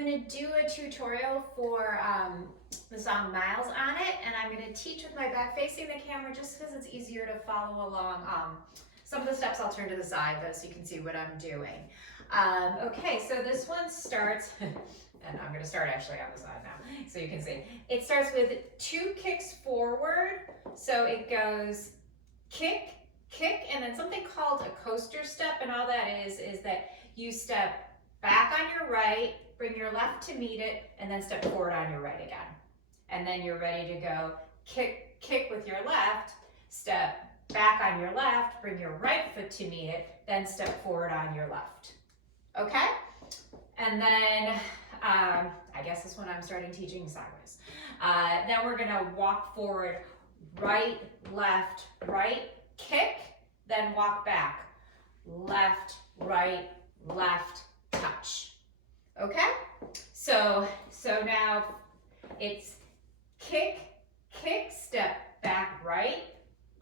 I'm going to do a tutorial for the song Miles on it, and I'm going to teach with my back facing the camera just because it's easier to follow along. Some of the steps I'll turn to the side though so you can see what I'm doing. Okay, so this one starts, and I'm going to start actually on the side now so you can see. It starts with 2 kicks forward, so it goes kick, kick, and then something called a coaster step, and all that is that you step back on your right, bring your left to meet it, and then step forward on your right again. And then you're ready to go kick, kick with your left, step back on your left, bring your right foot to meet it, then step forward on your left. Okay? And then, I guess this one I'm starting teaching sideways. Then we're gonna walk forward, right, left, right, kick, then walk back, left, right, left, touch. Okay? So now it's kick, kick, step back, right,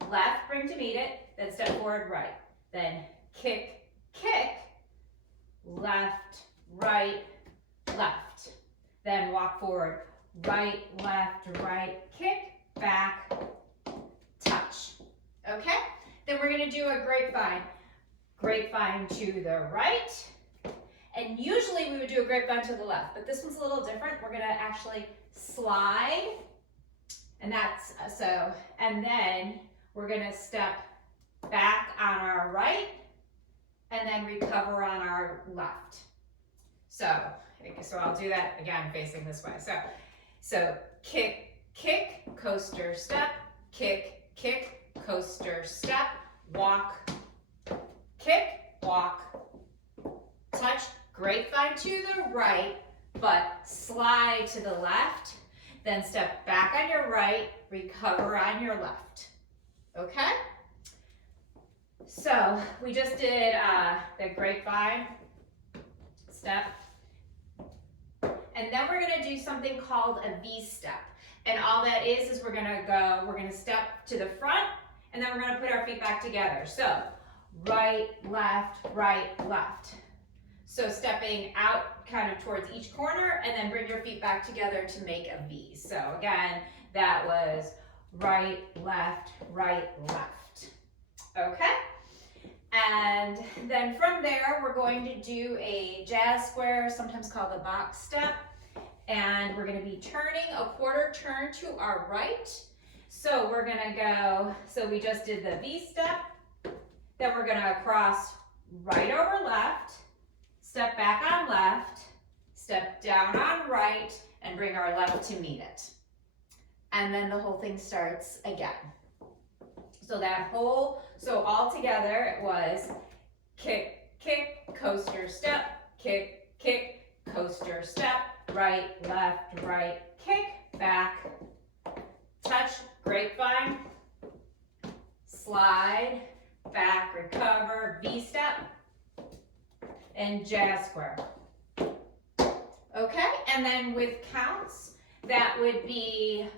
left, bring to meet it, then step forward, right. Then kick, kick, left, right, left. Then walk forward, right, left, right, kick, back, touch. Okay? Then we're gonna do a grapevine. Grapevine to the right. And usually we would do a grapevine to the left, but this one's a little different. We're gonna actually slide, and that's so, and then we're gonna step back on our right, and then recover on our left. So I'll do that again facing this way. So kick, kick, coaster step, kick, kick, coaster step, walk, kick, walk, touch, grapevine to the right, but slide to the left, then step back on your right, recover on your left. Okay? So we just did the grapevine step, and then we're gonna do something called a V step. And all that is we're gonna step to the front, and then we're gonna put our feet back together. So right, left, left. So stepping out kind of towards each corner, and then bring your feet back together to make a V. So again, that was right, left, left. Okay? And then from there, we're going to do a jazz square, sometimes called a box step. And we're gonna be turning a quarter turn to our right. So we're gonna go, so we just did the V step, then we're gonna cross right over left, step back on left, step down on right, and bring our left to meet it. And then the whole thing starts again. So all together it was kick, kick, coaster step, kick, kick, coaster step, right, kick, back, touch, grapevine, slide, back, recover, V step, and jazz square. Okay, and then with counts, that would be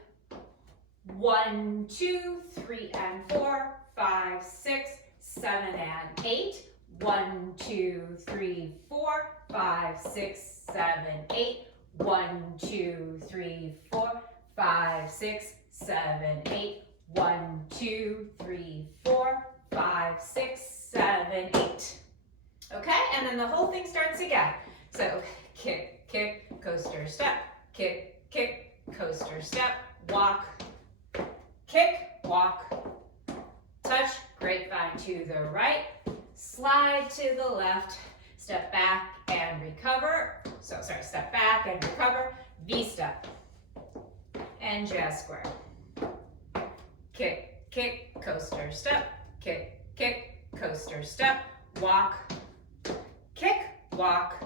1, 2, 3, and 4, 5, 6, 7, and 8. 1, 2, 3, 4, 5, 6, 7, 8. 1, 2, 3, 4, 5, 6, 7, 8. 1, 2, 3, 4, 5, 6, 7, 8. Okay, and then the whole thing starts again. So kick, kick, coaster step, kick, kick, coaster step, walk, kick, walk, touch, grapevine to the right, slide to the left, step back and recover. Step back and recover, V step, and jazz square. Kick, kick, coaster step, kick, kick, coaster step, walk, kick, walk,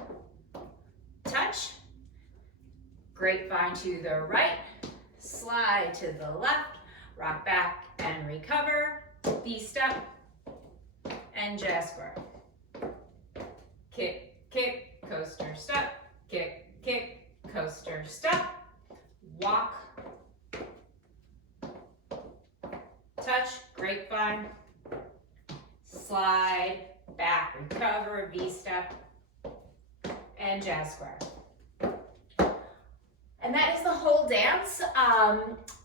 touch, grapevine to the right, slide to the left, rock back and recover, V step, and jazz square. Kick, kick, coaster step, kick, kick, coaster step, walk, touch, grapevine, slide, back, recover, V step, and jazz square. And that is the whole dance.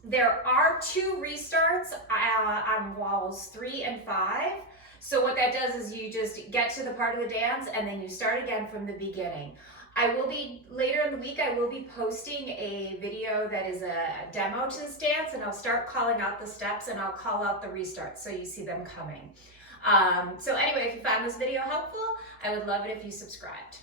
There are 2 restarts on walls 3 and 5. So what that does is you just get to the part of the dance and then you start again from the beginning. I will be, later in the week, I will be posting a video that is a demo to this dance, and I'll start calling out the steps and I'll call out the restarts so you see them coming. So anyway, if you found this video helpful, I would love it if you subscribed.